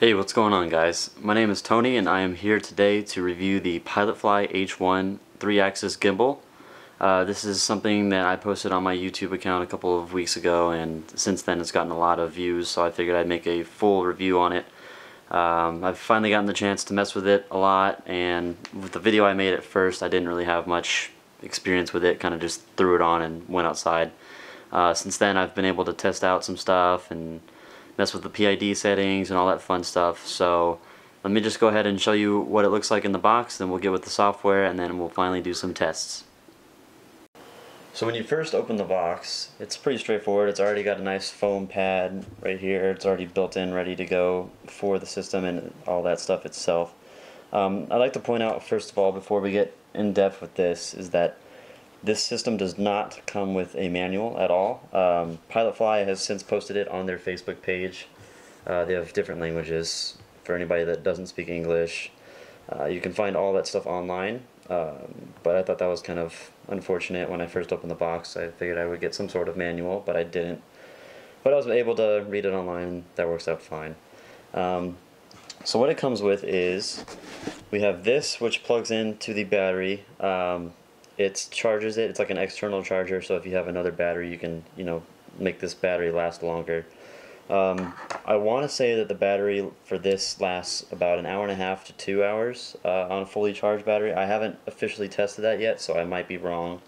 Hey, what's going on, guys? My name is Tony and I am here today to review the Pilotfly H1 3-axis gimbal. This is something that I posted on my YouTube account a couple of weeks ago, and since then it's gotten a lot of views, so I figured I'd make a full review on it. I've finally gotten the chance to mess with it a lot, and with the video I made at first I didn't really have much experience with it, kind of just threw it on and went outside. Since then I've been able to test out some stuff and mess with the PID settings and all that fun stuff. So let me just go ahead and show you what it looks like in the box, then we'll get with the software, and then we'll finally do some tests. So when you first open the box, it's pretty straightforward. It's already got a nice foam pad right here. It's already built in, ready to go for the system and all that stuff itself. I'd like to point out, first of all, before we get in depth with this, is that this system does not come with a manual at all. Pilotfly has since posted it on their Facebook page. They have different languages for anybody that doesn't speak English. You can find all that stuff online, but I thought that was kind of unfortunate. When I first opened the box, I figured I would get some sort of manual, but I didn't. But I was able to read it online, and that works out fine. So what it comes with is, we have this, which plugs into the battery. It charges it. It's like an external charger, so if you have another battery, you can, make this battery last longer. I want to say that the battery for this lasts about 1.5 hours to 2 hours on a fully charged battery. I haven't officially tested that yet, so I might be wrong.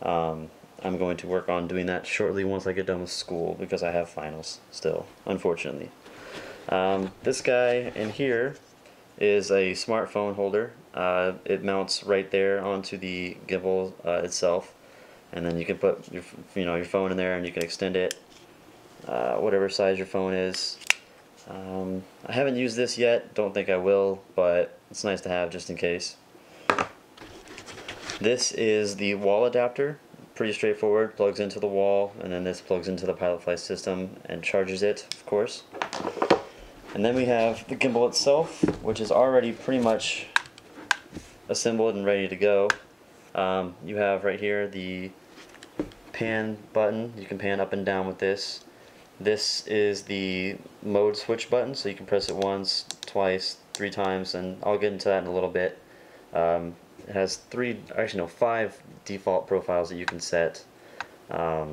I'm going to work on doing that shortly once I get done with school, because I have finals still, unfortunately. This guy in here is a smartphone holder. It mounts right there onto the gimbal itself, and then you can put your phone in there, and you can extend it whatever size your phone is. I haven't used this yet, don't think I will, but it's nice to have just in case. This is the wall adapter. Pretty straightforward, plugs into the wall, and then this plugs into the Pilotfly system and charges it, of course. And then we have the gimbal itself, which is already pretty much assembled and ready to go. You have right here the pan button. You can pan up and down with this. This is the mode switch button, so you can press it once, twice, 3 times, and I'll get into that in a little bit. It has 5 default profiles that you can set. I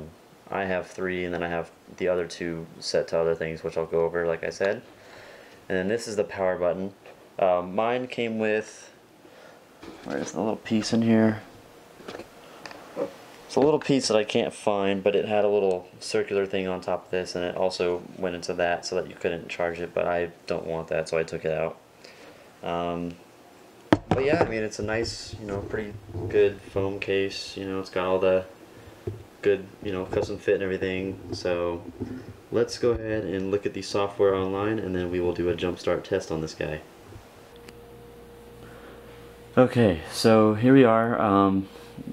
have 3, and then I have the other 2 set to other things, which I'll go over, like I said. And then this is the power button. Mine came with, where's the little piece in here? It's a little piece that I can't find, but it had a little circular thing on top of this, and it also went into that so that you couldn't charge it, but I don't want that, so I took it out. But yeah, I mean, it's a nice, pretty good foam case. It's got all the good, custom fit and everything. So let's go ahead and look at the software online, and then we will do a jump start test on this guy. Okay, so here we are.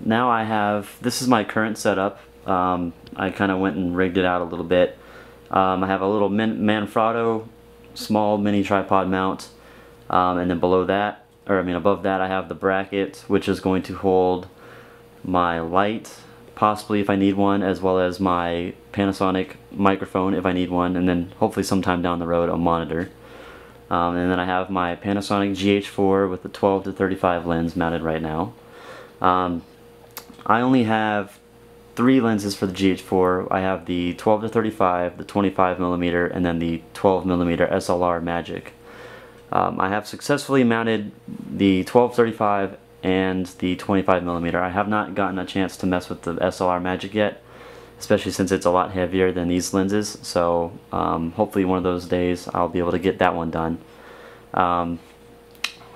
Now I have, this is my current setup. I kind of went and rigged it out a little bit. I have a little Manfrotto small mini tripod mount, and then below that, above that, I have the bracket, which is going to hold my light, possibly if I need one, as well as my Panasonic microphone if I need one, and then hopefully sometime down the road a monitor. And then I have my Panasonic GH4 with the 12-35 lens mounted right now. I only have 3 lenses for the GH4. I have the 12-35, the 25mm, and then the 12mm SLR Magic. I have successfully mounted the 12-35 and the 25mm. I have not gotten a chance to mess with the SLR Magic yet, especially since it's a lot heavier than these lenses, so hopefully one of those days I'll be able to get that one done.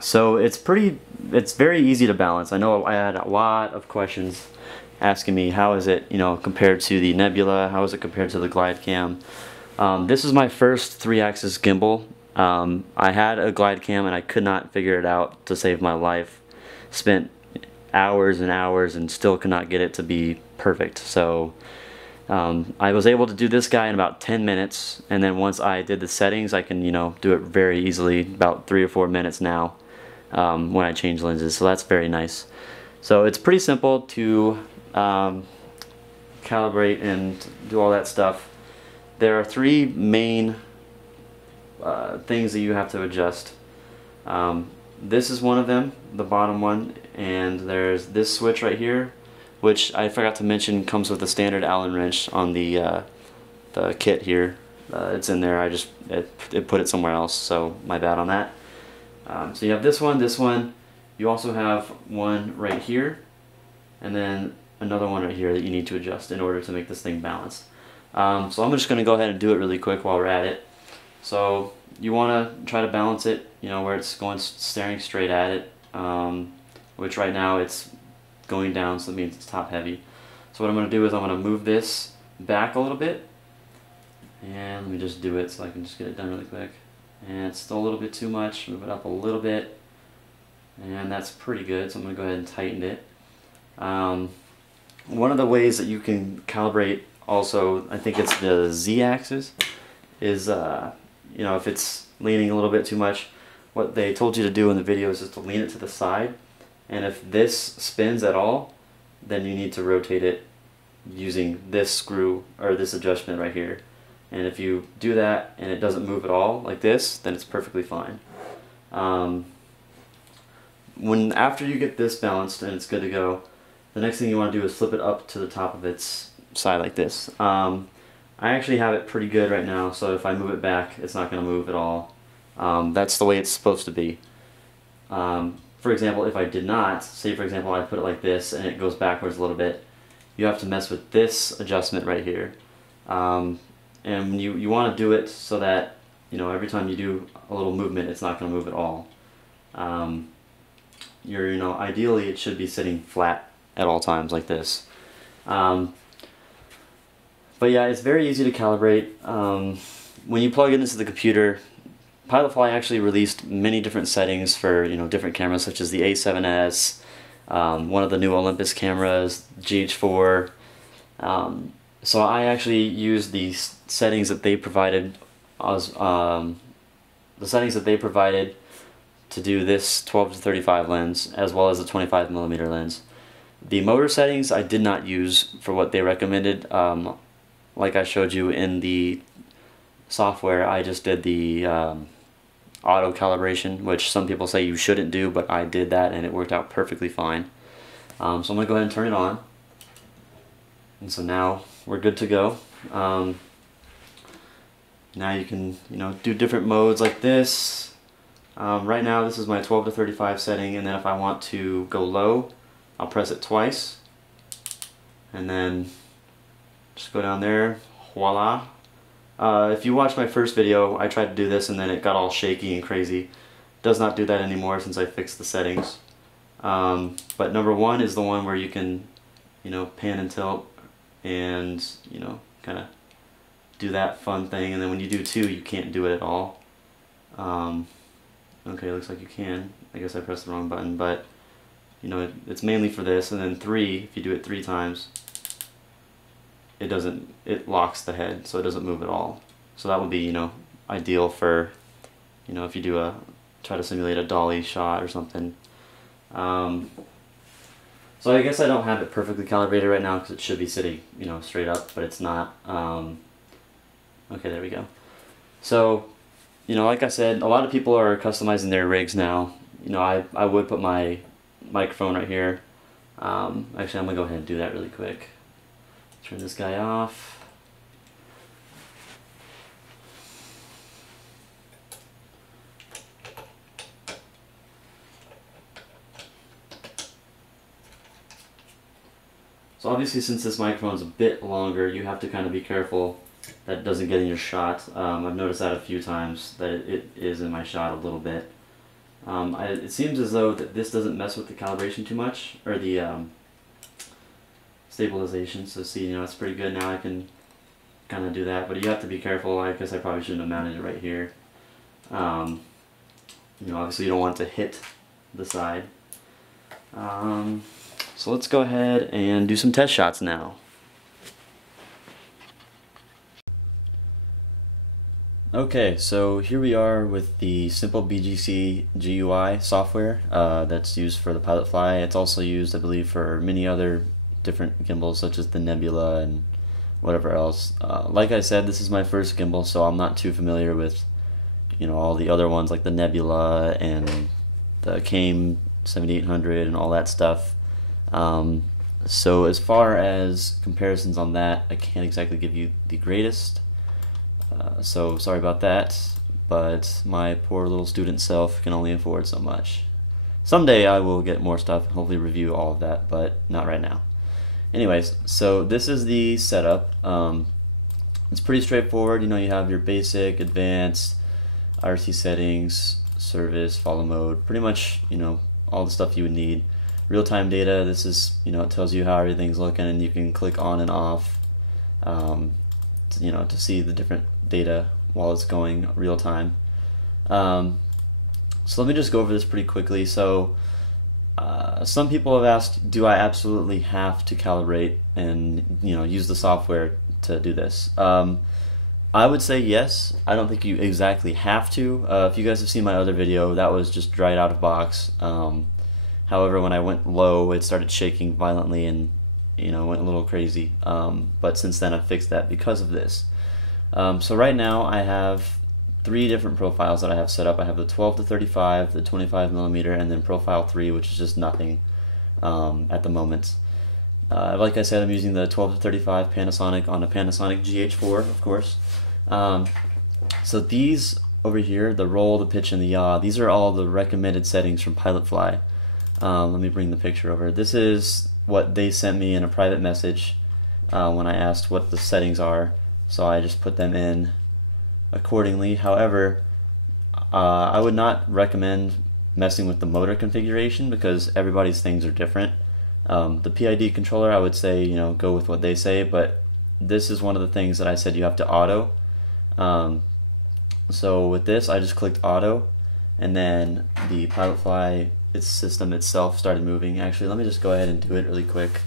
So it's very easy to balance. I know I had a lot of questions asking me how is it compared to the Nebula, how is it compared to the Glide Cam. This is my first 3-axis gimbal. I had a Glide Cam and I could not figure it out to save my life. Spent hours and hours and still could not get it to be perfect. So I was able to do this guy in about 10 minutes, and then once I did the settings, I can do it very easily, about 3 or 4 minutes now when I change lenses, so that's very nice. So it's pretty simple to calibrate and do all that stuff. There are 3 main things that you have to adjust. This is one of them, the bottom one, and there's this switch right here, which I forgot to mention comes with a standard Allen wrench on the kit here. It's in there. It put it somewhere else, so my bad on that. So you have this one. You also have one right here, and then another one right here that you need to adjust in order to make this thing balanced. So I'm just going to go ahead and do it really quick while we're at it. So you want to try to balance it, you know, where it's going staring straight at it, which right now it's going down, so that means it's top heavy. So what I'm going to do is I'm going to move this back a little bit, and let me just do it so I can just get it done really quick. And it's still a little bit too much. Move it up a little bit, and that's pretty good. So I'm going to go ahead and tighten it. One of the ways that you can calibrate also, I think it's the Z-axis, is you know, if it's leaning a little bit too much, what they told you to do in the video is just to lean it to the side, and if this spins at all, then you need to rotate it using this screw or this adjustment right here. And if you do that and it doesn't move at all like this, then it's perfectly fine. After you get this balanced and it's good to go, the next thing you want to do is flip it up to the top of its side like this. I actually have it pretty good right now, so if I move it back, it's not going to move at all. That's the way it's supposed to be. For example, if I did not, say for example I put it like this and it goes backwards a little bit, you have to mess with this adjustment right here. And you want to do it so that, you know, every time you do a little movement, it's not going to move at all. You know, ideally it should be sitting flat at all times like this. But yeah, it's very easy to calibrate. When you plug it into the computer, Pilotfly actually released many different settings for, you know, different cameras, such as the A7S, one of the new Olympus cameras, GH4. So I actually used the settings that they provided to do this 12-35 lens, as well as the 25mm lens. The motor settings I did not use for what they recommended. Like I showed you in the software, I just did the auto calibration, which some people say you shouldn't do, but I did that and it worked out perfectly fine. So I'm going to go ahead and turn it on. And so now we're good to go. Now you can, you know, do different modes like this. Right now this is my 12-35 setting, and then if I want to go low, I'll press it twice, and then just go down there, voila. If you watch my first video, I tried to do this and then it got all shaky and crazy. It does not do that anymore since I fixed the settings. But number one is the one where you can, you know, pan and tilt and, you know, kind of do that fun thing, and then when you do two, you can't do it at all. Okay, looks like you can. I guess I pressed the wrong button, but you know, it's mainly for this. And then three, if you do it 3 times, it locks the head, so it doesn't move at all. So that would be, you know, ideal for, you know, if you do try to simulate a dolly shot or something. So I guess I don't have it perfectly calibrated right now because it should be sitting, you know, straight up, but it's not. Okay, there we go. So, you know, like I said, a lot of people are customizing their rigs now. You know, I would put my microphone right here. Actually, I'm gonna go ahead and do that really quick. Turn this guy off. So obviously, since this microphone's a bit longer, you have to kind of be careful that it doesn't get in your shot. I've noticed that a few times, that it is in my shot a little bit. It seems as though that this doesn't mess with the calibration too much, or the stabilization. So see, you know, it's pretty good now. I can kind of do that, but you have to be careful. I guess I probably shouldn't have mounted it right here. You know, obviously you don't want it to hit the side. So let's go ahead and do some test shots now. Okay, so here we are with the simple BGC GUI software that's used for the Pilotfly. It's also used, I believe, for many other different gimbals, such as the Nebula and whatever else. Like I said, this is my first gimbal, so I'm not too familiar with, all the other ones like the Nebula and the Came 7800 and all that stuff. So as far as comparisons on that, I can't exactly give you the greatest. So sorry about that, but my poor little student self can only afford so much. Someday I will get more stuff and hopefully review all of that, but not right now. Anyways, so this is the setup. It's pretty straightforward. You have your basic, advanced, IRC settings, service, follow mode, pretty much all the stuff you would need. Real-time data, this is it tells you how everything's looking, and you can click on and off to see the different data while it's going real time. So let me just go over this pretty quickly. So some people have asked, do I absolutely have to calibrate and use the software to do this? I would say yes. I don't think you exactly have to. If you guys have seen my other video, that was just right out of box. However, when I went low, it started shaking violently and went a little crazy. But since then, I've fixed that because of this. So right now, I have 3 different profiles that I have set up. I have the 12 to 35, the 25mm, and then profile 3, which is just nothing at the moment. Like I said, I'm using the 12 to 35 Panasonic on a Panasonic GH4, of course. So these over here, the roll, the pitch, and the yaw, these are all the recommended settings from Pilotfly. Let me bring the picture over. This is what they sent me in a private message when I asked what the settings are. So I just put them in accordingly. However, I would not recommend messing with the motor configuration because everybody's things are different. The PID controller, I would say, go with what they say, but this is one of the things that I said you have to auto. So with this, I just clicked auto, and then the Pilotfly system itself started moving. Actually, let me just go ahead and do it really quick.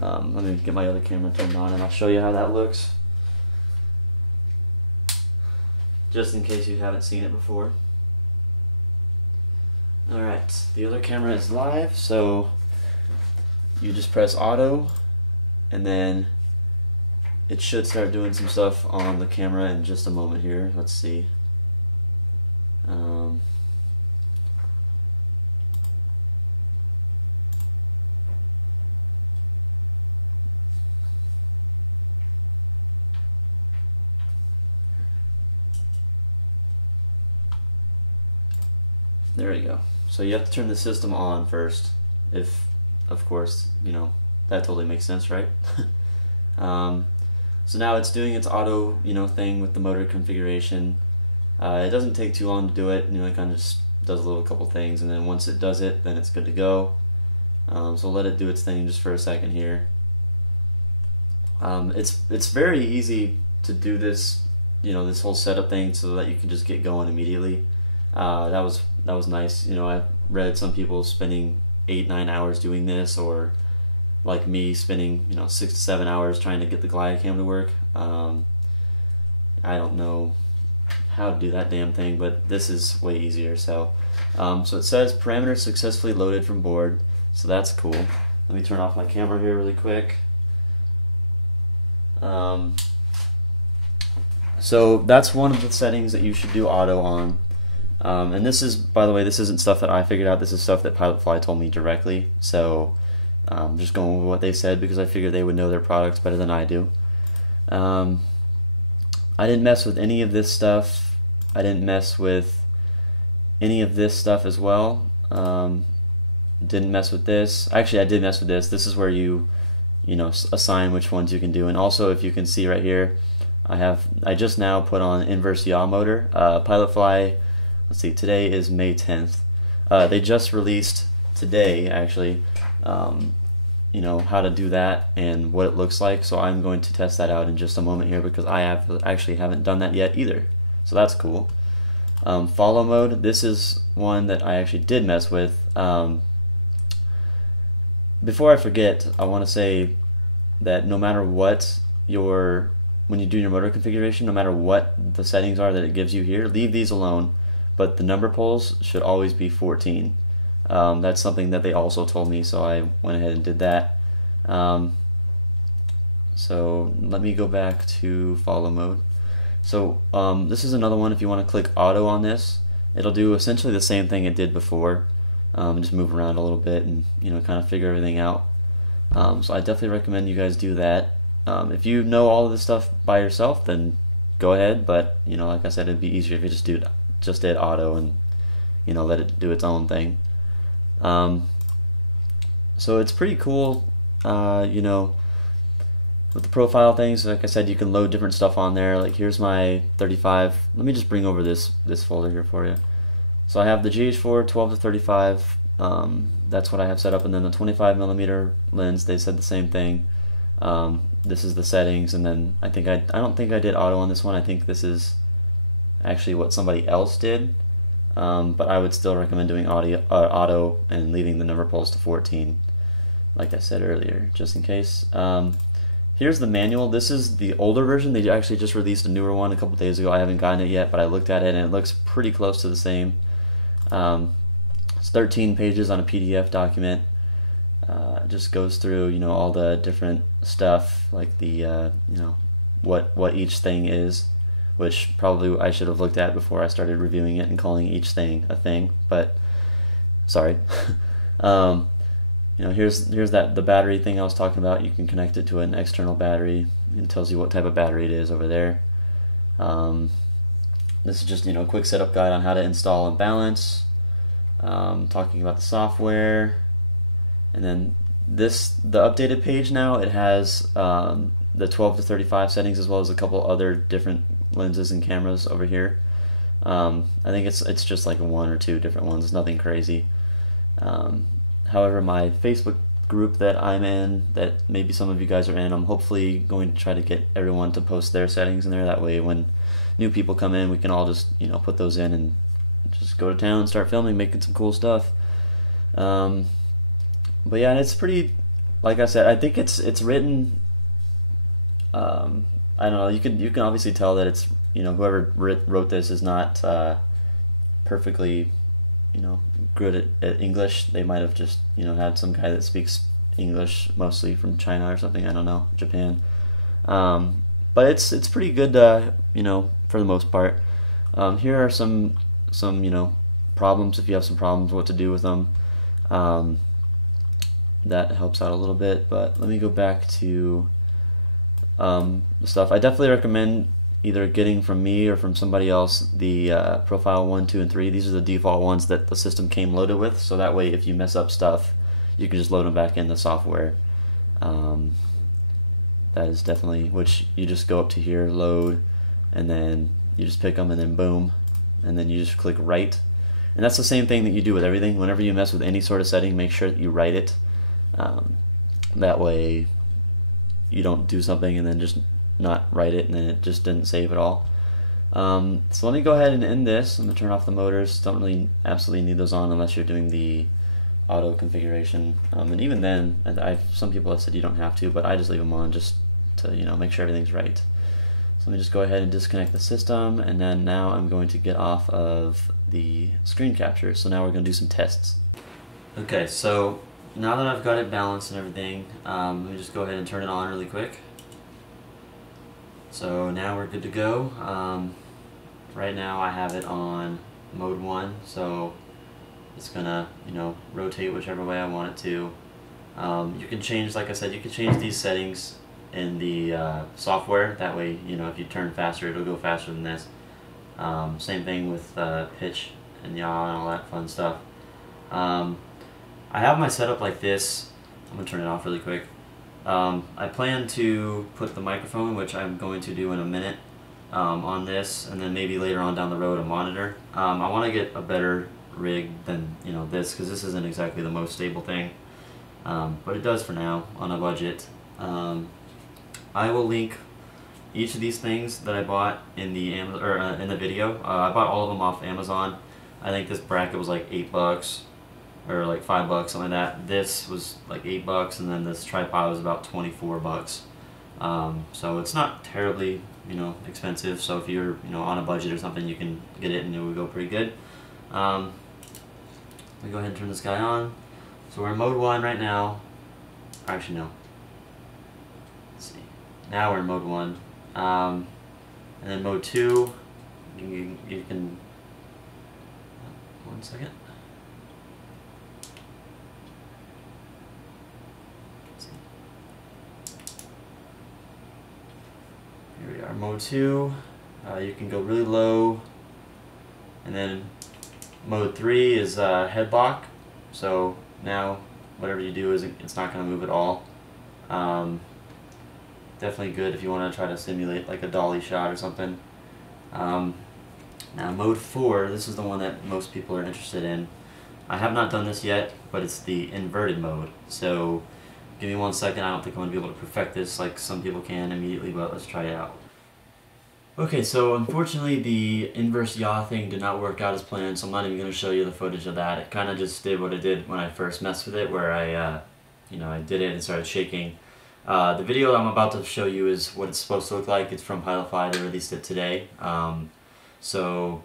Let me get my other camera turned on, and I'll show you how that looks, just in case you haven't seen it before. Alright, the other camera is live, so you just press auto, and then it should start doing some stuff on the camera in just a moment here. Let's see. There we go. So you have to turn the system on first, if, of course, that totally makes sense, right? So now it's doing its auto, thing with the motor configuration. It doesn't take too long to do it. It kind of just does a couple things, and then once it does it, then it's good to go. So let it do its thing just for a second here. It's very easy to do this, this whole setup thing, so that you can just get going immediately. That was nice. I read some people spending 8-9 hours doing this, or like me spending 6 to 7 hours trying to get the GlideCam to work. I don't know how to do that damn thing, but this is way easier. So so it says parameters successfully loaded from board, so that's cool. Let me turn off my camera here really quick. So that's one of the settings that you should do auto on. And this is, by the way, this isn't stuff that I figured out. This is stuff that Pilotfly told me directly. So I'm just going with what they said because I figured they would know their products better than I do. I didn't mess with any of this stuff. I didn't mess with any of this stuff as well. Didn't mess with this. Actually, I did mess with this. This is where you assign which ones you can do. And also, if you can see right here, I just now put on inverse yaw motor. Pilotfly, let's see, today is May 10th. They just released today, actually, how to do that and what it looks like. So I'm going to test that out in just a moment here because I actually haven't done that yet either. So that's cool. Follow mode, this is one that I actually did mess with. Before I forget, I want to say that no matter what when you do your motor configuration, no matter what the settings are that it gives you here, leave these alone, but the number poles should always be 14. That's something that they also told me, so I went ahead and did that. So let me go back to follow mode. So this is another one. If you want to click auto on this, it'll do essentially the same thing it did before. Just move around a little bit and kind of figure everything out. So I definitely recommend you guys do that. If you know all of this stuff by yourself, then go ahead. But like I said, it'd be easier if you just did auto and let it do its own thing. So it's pretty cool. With the profile things, like I said, you can load different stuff on there. Like here's my 35. Let me just bring over this folder here for you. So I have the GH4 12 to 35. That's what I have set up, and then the 25mm lens. They said the same thing. This is the settings, and then I don't think I did auto on this one. I think this is actually what somebody else did. But I would still recommend doing auto and leaving the number pulse to 14, like I said earlier, just in case. Here's the manual. This is the older version. They actually just released a newer one a couple days ago. I haven't gotten it yet, but I looked at it and it looks pretty close to the same. It's 13 pages on a PDF document. It just goes through, all the different stuff, like the, what each thing is, which probably I should have looked at before I started reviewing it and calling each thing a thing. But sorry. Here's the battery thing I was talking about. You can connect it to an external battery. It tells you what type of battery it is over there. This is just a quick setup guide on how to install and balance. Talking about the software, and then the updated page now. It has the 12 to 35 settings as well as a couple other different lenses and cameras over here. I think it's just like one or two different ones. It's nothing crazy. However, my Facebook group that I'm in, that maybe some of you guys are in, I'm hopefully going to try to get everyone to post their settings in there. That way when new people come in, we can all just put those in and just go to town and start filming, making some cool stuff. But yeah, and it's pretty, like I said, I think it's written, I don't know, you can obviously tell that it's, whoever wrote this is not perfectly good at English. They might have just had some guy that speaks English mostly from China or something, I don't know, Japan. But it's pretty good, for the most part. Here are some problems, if you have some problems, what to do with them. That helps out a little bit. But let me go back to the stuff. I definitely recommend either getting from me or from somebody else the profile 1, 2, and 3. These are the default ones that the system came loaded with, so that way if you mess up stuff, you can just load them back in the software. That is definitely, which you just go up to here, load, and then you just pick them, and then boom, and then you just click write. And that's the same thing that you do with everything. Whenever you mess with any sort of setting, make sure that you write it. That way you don't do something and then just not write it and then it just didn't save at all. So let me go ahead and end this. I'm going to turn off the motors. Don't really absolutely need those on unless you're doing the auto configuration. And even then, some people have said you don't have to, but I just leave them on just to make sure everything's right. So let me just go ahead and disconnect the system, and then now I'm going to get off of the screen capture. So now we're going to do some tests. Okay, so now that I've got it balanced and everything, let me just go ahead and turn it on really quick. So now we're good to go. Right now I have it on mode 1, so it's gonna rotate whichever way I want it to. You can change, like I said, you can change these settings in the software. That way, if you turn faster, it'll go faster than this. Same thing with pitch and yaw and all that fun stuff. I have my setup like this. I'm gonna turn it off really quick. I plan to put the microphone, which I'm going to do in a minute, on this, and then maybe later on down the road a monitor. I want to get a better rig than this, because this isn't exactly the most stable thing, but it does for now on a budget. I will link each of these things that I bought in the in the video. I bought all of them off Amazon. I think this bracket was like $8 or like $5, something like that. This was like $8, and then this tripod was about $24. So it's not terribly expensive. So if you're on a budget or something, you can get it and it will go pretty good. Let me go ahead and turn this guy on. So we're in mode 1 right now. Actually, no. Let's see. Now we're in mode 1. And then mode 2, you can, one second. Here we are, mode 2, you can go really low, and then mode 3 is headlock, so now whatever you do is it's not going to move at all. Definitely good if you want to try to simulate like a dolly shot or something. Now mode 4, this is the one that most people are interested in. I have not done this yet, but it's the inverted mode. So give me 1 second, I don't think I'm going to be able to perfect this like some people can immediately, but let's try it out. Okay, so unfortunately the inverse yaw thing did not work out as planned, so I'm not even going to show you the footage of that. It kind of just did what it did when I first messed with it, where I did it and started shaking. The video I'm about to show you is what it's supposed to look like. It's from Pilotfly, they released it today. So,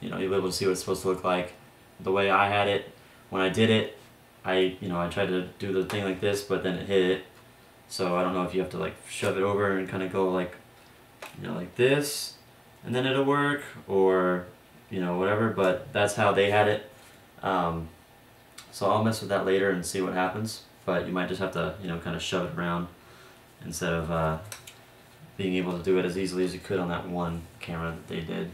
you'll be able to see what it's supposed to look like. The way I had it, when I did it, I tried to do the thing like this, but then it hit it. So I don't know if you have to like shove it over and kind of go like, like this, and then it'll work, or, whatever, but that's how they had it. So I'll mess with that later and see what happens, but you might just have to, kind of shove it around instead of being able to do it as easily as you could on that one camera that they did.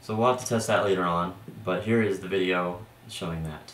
So we'll have to test that later on, but here is the video showing that.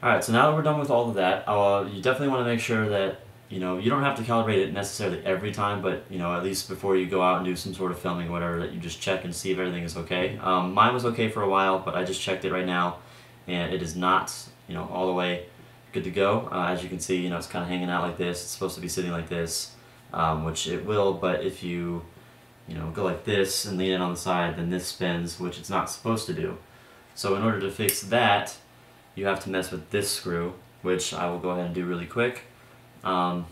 Alright, so now that we're done with all of that, you definitely want to make sure that, you don't have to calibrate it necessarily every time, but, at least before you go out and do some sort of filming or whatever, that you just check and see if everything is okay. Mine was okay for a while, but I just checked it right now, and it is not, all the way good to go. As you can see, it's kind of hanging out like this. It's supposed to be sitting like this, which it will, but if you, go like this and lean it on the side, then this spins, which it's not supposed to do. So in order to fix that, you have to mess with this screw, which I will go ahead and do really quick. And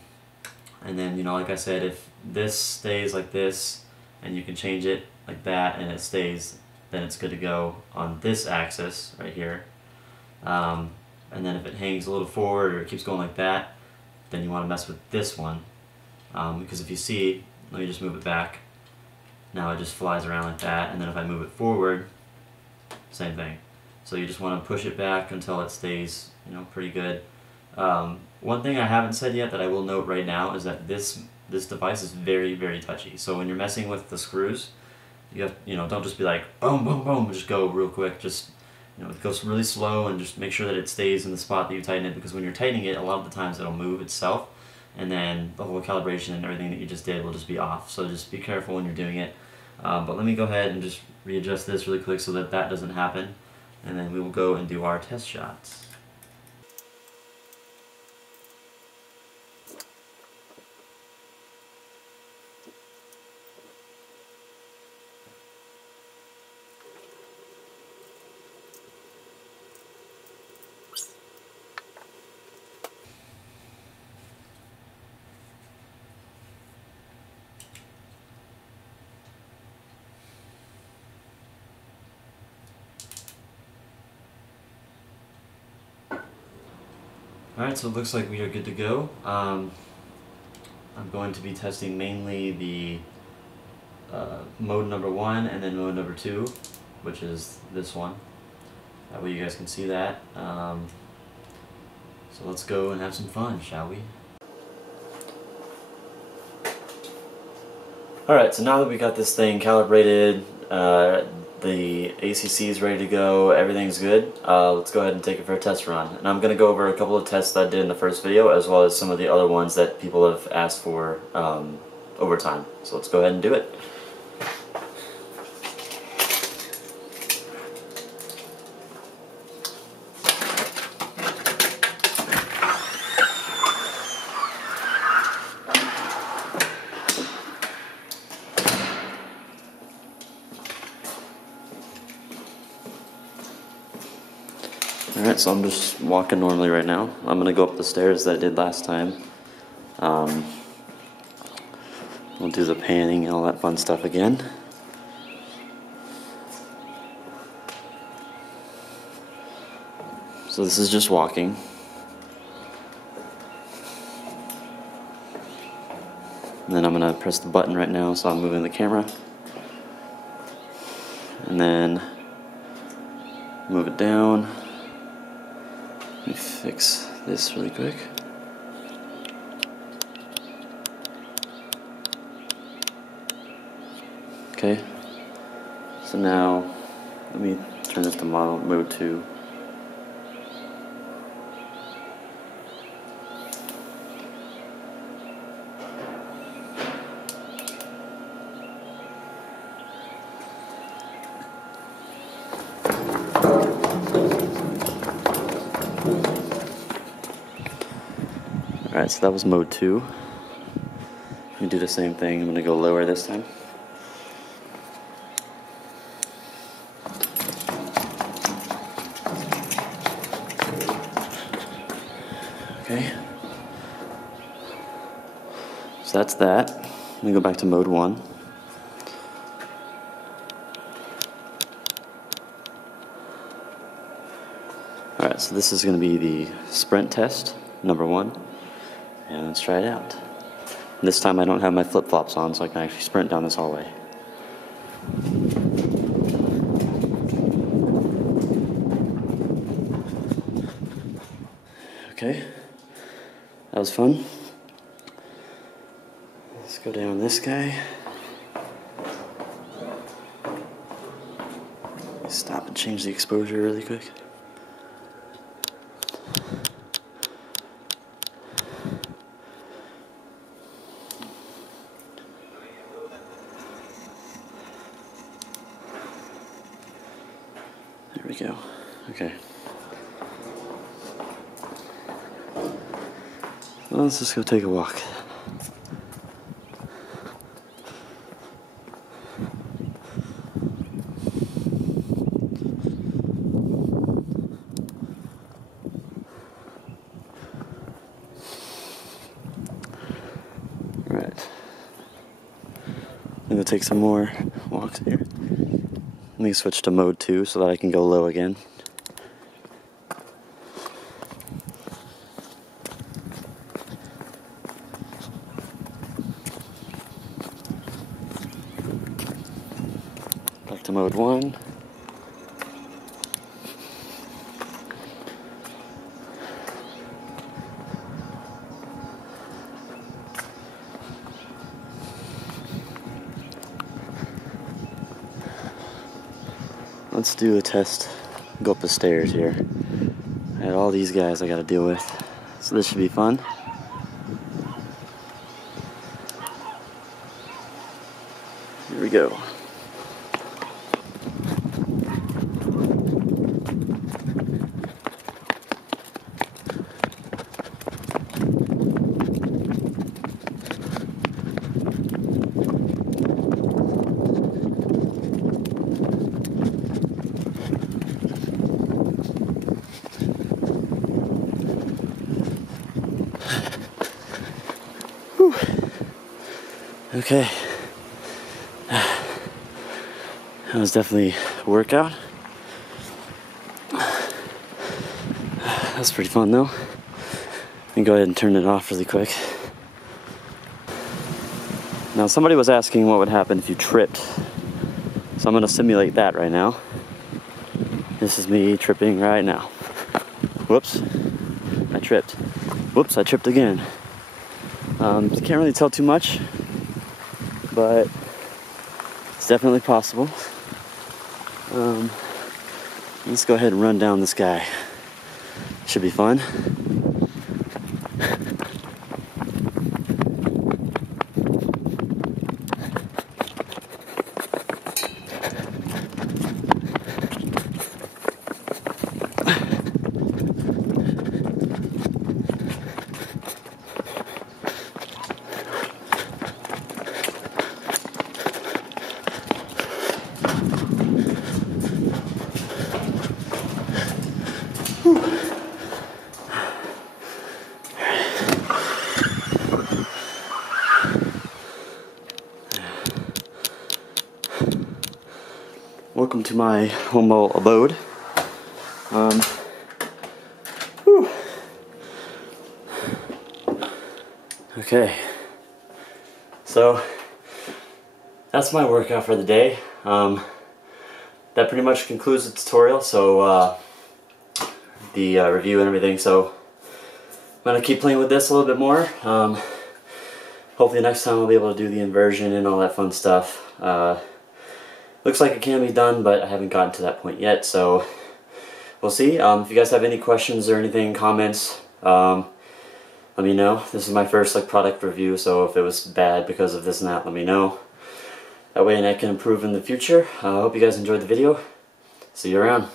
then, like I said, if this stays like this, and you can change it like that, and it stays, then it's good to go on this axis right here. And then if it hangs a little forward or it keeps going like that, then you want to mess with this one. Because if you see, let me just move it back. Now it just flies around like that, and then if I move it forward, same thing. So you just want to push it back until it stays, pretty good. One thing I haven't said yet that I will note right now is that this device is very, very touchy. So when you're messing with the screws, you have, don't just be like boom, boom, boom, just go real quick. Just, it goes really slow, and just make sure that it stays in the spot that you tighten it, because when you're tightening it, a lot of the times it'll move itself, and then the whole calibration and everything that you just did will just be off. So just be careful when you're doing it. But let me go ahead and just readjust this really quick so that that doesn't happen. And then we will go and do our test shots. Alright, so it looks like we are good to go. I'm going to be testing mainly the mode number 1 and then mode number 2, which is this one. That way you guys can see that. So let's go and have some fun, shall we? Alright, so now that we got this thing calibrated, the ACC is ready to go, everything's good, let's go ahead and take it for a test run. And I'm going to go over a couple of tests that I did in the first video, as well as some of the other ones that people have asked for over time. So let's go ahead and do it. Alright, so I'm just walking normally right now. I'm going to go up the stairs that I did last time. We'll do the panning and all that fun stuff again. So this is just walking. And then I'm going to press the button right now, so I'm moving the camera. And then move it down. Let me fix this really quick. Okay, so now let me turn this to model mode 2. Alright, so that was mode 2. Let me do the same thing. I'm going to go lower this time. Okay. So that's that. Let me go back to mode 1. Alright, so this is going to be the sprint test, number 1. And let's try it out. This time I don't have my flip-flops on, so I can actually sprint down this hallway. Okay, that was fun. Let's go down this guy. Stop and change the exposure really quick. There we go. Okay. Well, let's just go take a walk. Alright. I'm gonna take some more walks here. Let me switch to mode 2 so that I can go low again. Back to mode 1. Let's do a test, go up the stairs here. I had all these guys I gotta deal with, so this should be fun. Here we go. Okay. That was definitely a workout. That was pretty fun though. Let me go ahead and turn it off really quick. Now somebody was asking what would happen if you tripped. So I'm going to simulate that right now. This is me tripping right now. Whoops, I tripped. Whoops, I tripped again. Can't really tell too much, but it's definitely possible. Let's go ahead and run down this guy. Should be fun. Welcome to my home abode. Okay, so that's my workout for the day. That pretty much concludes the tutorial, so the review and everything. So I'm gonna keep playing with this a little bit more. Hopefully next time I'll be able to do the inversion and all that fun stuff. Looks like it can be done, but I haven't gotten to that point yet, so we'll see. If you guys have any questions or anything, comments, let me know. This is my first product review, so if it was bad because of this and that, let me know. That way I can improve in the future. I hope you guys enjoyed the video. See you around.